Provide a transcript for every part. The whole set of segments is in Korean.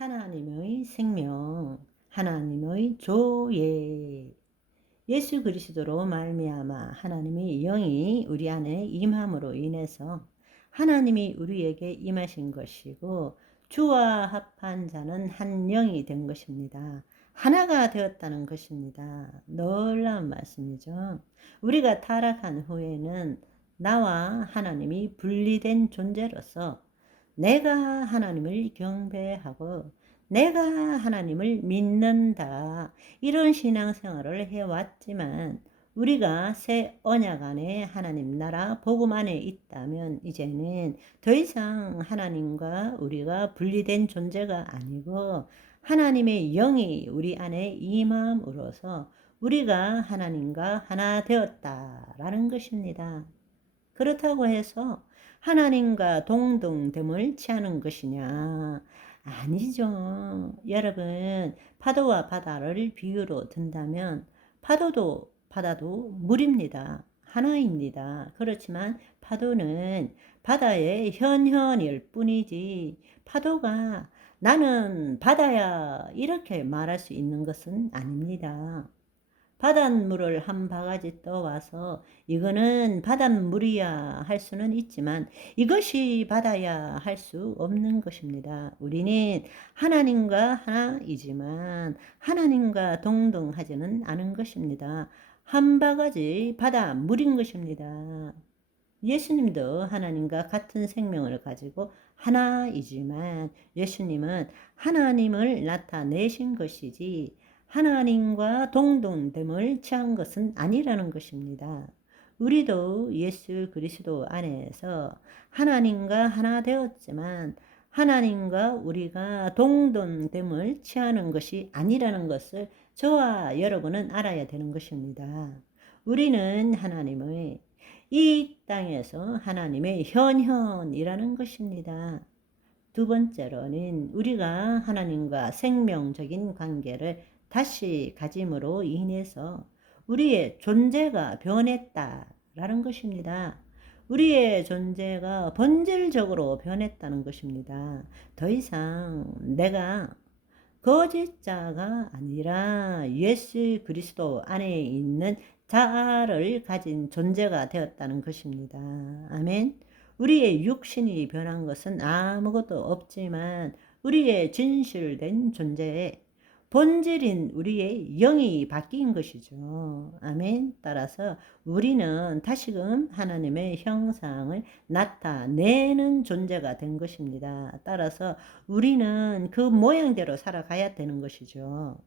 하나님의 생명, 하나님의 조예. 예수 그리스도로 말미암아 하나님의 영이 우리 안에 임함으로 인해서 하나님이 우리에게 임하신 것이고, 주와 합한 자는 한 영이 된 것입니다. 하나가 되었다는 것입니다. 놀라운 말씀이죠. 우리가 타락한 후에는 나와 하나님이 분리된 존재로서 내가 하나님을 경배하고 내가 하나님을 믿는다, 이런 신앙생활을 해왔지만, 우리가 새 언약 안에 하나님 나라 복음 안에 있다면 이제는 더 이상 하나님과 우리가 분리된 존재가 아니고 하나님의 영이 우리 안에 임함으로써 우리가 하나님과 하나 되었다라는 것입니다. 그렇다고 해서 하나님과 동등됨을 취하는 것이냐? 아니죠. 여러분, 파도와 바다를 비유로 든다면 파도도 바다도 물입니다. 하나입니다. 그렇지만 파도는 바다의 현현일 뿐이지, 파도가 나는 바다야 이렇게 말할 수 있는 것은 아닙니다. 바닷물을 한 바가지 떠와서 이거는 바닷물이야 할 수는 있지만 이것이 바다야 할 수 없는 것입니다. 우리는 하나님과 하나이지만 하나님과 동등하지는 않은 것입니다. 한 바가지 바닷물인 것입니다. 예수님도 하나님과 같은 생명을 가지고 하나이지만 예수님은 하나님을 나타내신 것이지 하나님과 동등됨을 취한 것은 아니라는 것입니다. 우리도 예수 그리스도 안에서 하나님과 하나 되었지만 하나님과 우리가 동등됨을 취하는 것이 아니라는 것을 저와 여러분은 알아야 되는 것입니다. 우리는 하나님의 이 땅에서 하나님의 현현이라는 것입니다. 두 번째로는 우리가 하나님과 생명적인 관계를 다시 가짐으로 인해서 우리의 존재가 변했다라는 것입니다. 우리의 존재가 본질적으로 변했다는 것입니다. 더 이상 내가 거짓자가 아니라 예수 그리스도 안에 있는 자아를 가진 존재가 되었다는 것입니다. 아멘. 우리의 육신이 변한 것은 아무것도 없지만 우리의 진실된 존재의 본질인 우리의 영이 바뀐 것이죠. 아멘. 따라서 우리는 다시금 하나님의 형상을 나타내는 존재가 된 것입니다. 따라서 우리는 그 모양대로 살아가야 되는 것이죠.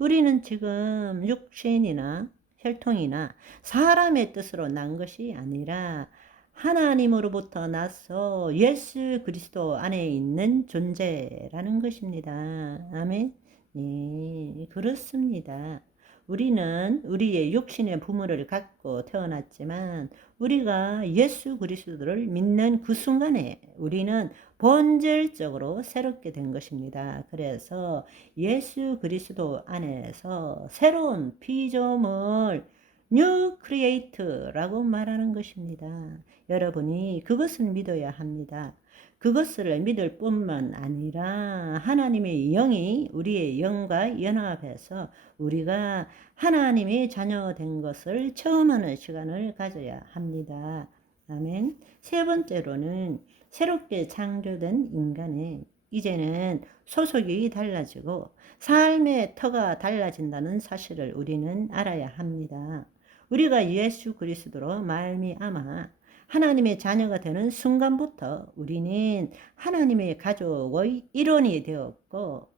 우리는 지금 육신이나 혈통이나 사람의 뜻으로 난 것이 아니라 하나님으로부터 나서 예수 그리스도 안에 있는 존재라는 것입니다. 아멘. 네, 그렇습니다. 우리는 우리의 육신의 부모를 갖고 태어났지만 우리가 예수 그리스도를 믿는 그 순간에 우리는 본질적으로 새롭게 된 것입니다. 그래서 예수 그리스도 안에서 새로운 피조물, 뉴 크리에이트라고 말하는 것입니다. 여러분이 그것을 믿어야 합니다. 그것을 믿을 뿐만 아니라 하나님의 영이 우리의 영과 연합해서 우리가 하나님의 자녀가 된 것을 체험하는 시간을 가져야 합니다. 아멘. 세 번째로는 새롭게 창조된 인간의 이제는 소속이 달라지고 삶의 터가 달라진다는 사실을 우리는 알아야 합니다. 우리가 예수 그리스도로 말미암아 하나님의 자녀가 되는 순간부터 우리는 하나님의 가족의 일원이 되었고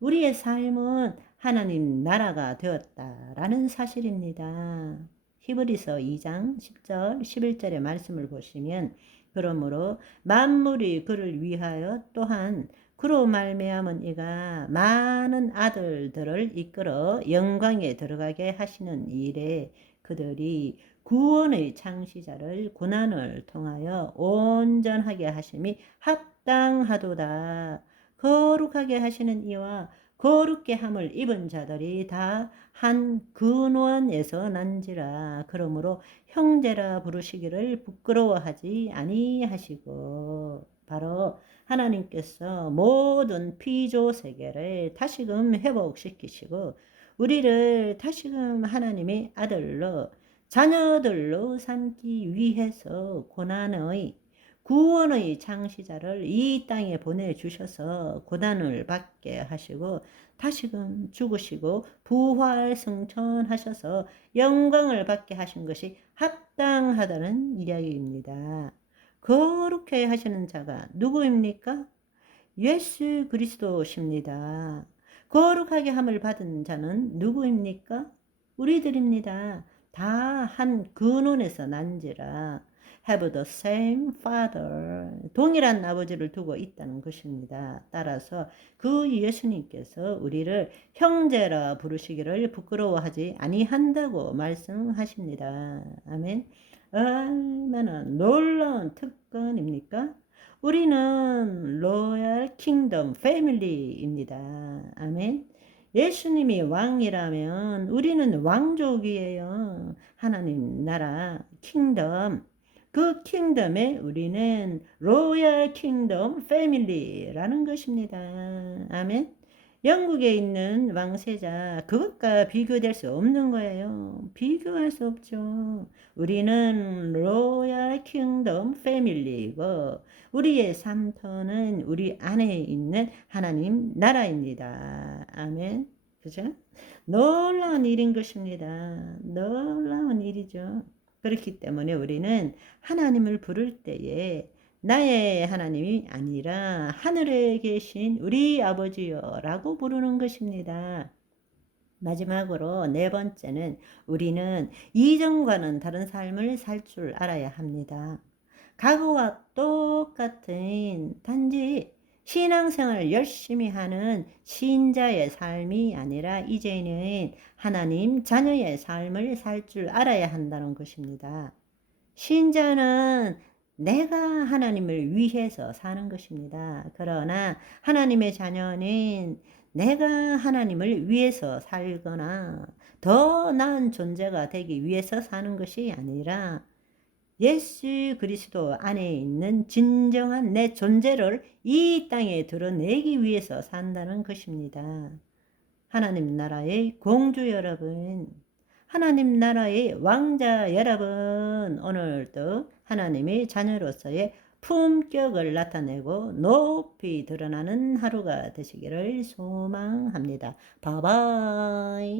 우리의 삶은 하나님 나라가 되었다라는 사실입니다. 히브리서 2장 10절 11절의 말씀을 보시면 그러므로 만물이 그를 위하여 또한 그로 말미암은 이가 많은 아들들을 이끌어 영광에 들어가게 하시는 일에 그들이 구원의 창시자를 고난을 통하여 온전하게 하심이 합당하도다. 거룩하게 하시는 이와 거룩게 함을 입은 자들이 다 한 근원에서 난지라. 그러므로 형제라 부르시기를 부끄러워하지 아니하시고, 바로 하나님께서 모든 피조 세계를 다시금 회복시키시고 우리를 다시금 하나님의 아들로 자녀들로 삼기 위해서 고난의 구원의 창시자를 이 땅에 보내주셔서 고난을 받게 하시고 다시금 죽으시고 부활 승천하셔서 영광을 받게 하신 것이 합당하다는 이야기입니다. 거룩해 하시는 자가 누구입니까? 예수 그리스도십니다. 거룩하게 함을 받은 자는 누구입니까? 우리들입니다. 다 한 근원에서 난지라 have the same father 동일한 아버지를 두고 있다는 것입니다. 따라서 그 예수님께서 우리를 형제라 부르시기를 부끄러워하지 아니한다고 말씀하십니다. 아멘. 얼마나 놀라운 특권입니까? 우리는 로얄 킹덤 패밀리입니다. 아멘. 예수님이 왕이라면 우리는 왕족이에요. 하나님 나라 킹덤. 그 킹덤에 우리는 로얄 킹덤 패밀리라는 것입니다. 아멘. 영국에 있는 왕세자 그것과 비교될 수 없는 거예요. 비교할 수 없죠. 우리는 로얄 킹덤 패밀리고 우리의 삶터는 우리 안에 있는 하나님 나라입니다. 아멘. 그죠? 놀라운 일인 것입니다. 놀라운 일이죠. 그렇기 때문에 우리는 하나님을 부를 때에 나의 하나님이 아니라 하늘에 계신 우리 아버지여 라고 부르는 것입니다. 마지막으로 네 번째는 우리는 이전과는 다른 삶을 살 줄 알아야 합니다. 과거와 똑같은 단지 신앙생활을 열심히 하는 신자의 삶이 아니라 이제는 하나님 자녀의 삶을 살 줄 알아야 한다는 것입니다. 신자는 내가 하나님을 위해서 사는 것입니다. 그러나 하나님의 자녀는 내가 하나님을 위해서 살거나 더 나은 존재가 되기 위해서 사는 것이 아니라 예수 그리스도 안에 있는 진정한 내 존재를 이 땅에 드러내기 위해서 산다는 것입니다. 하나님 나라의 공주 여러분, 하나님 나라의 왕자 여러분, 오늘도 하나님의 자녀로서의 품격을 나타내고 높이 드러나는 하루가 되시기를 소망합니다. 바이바이.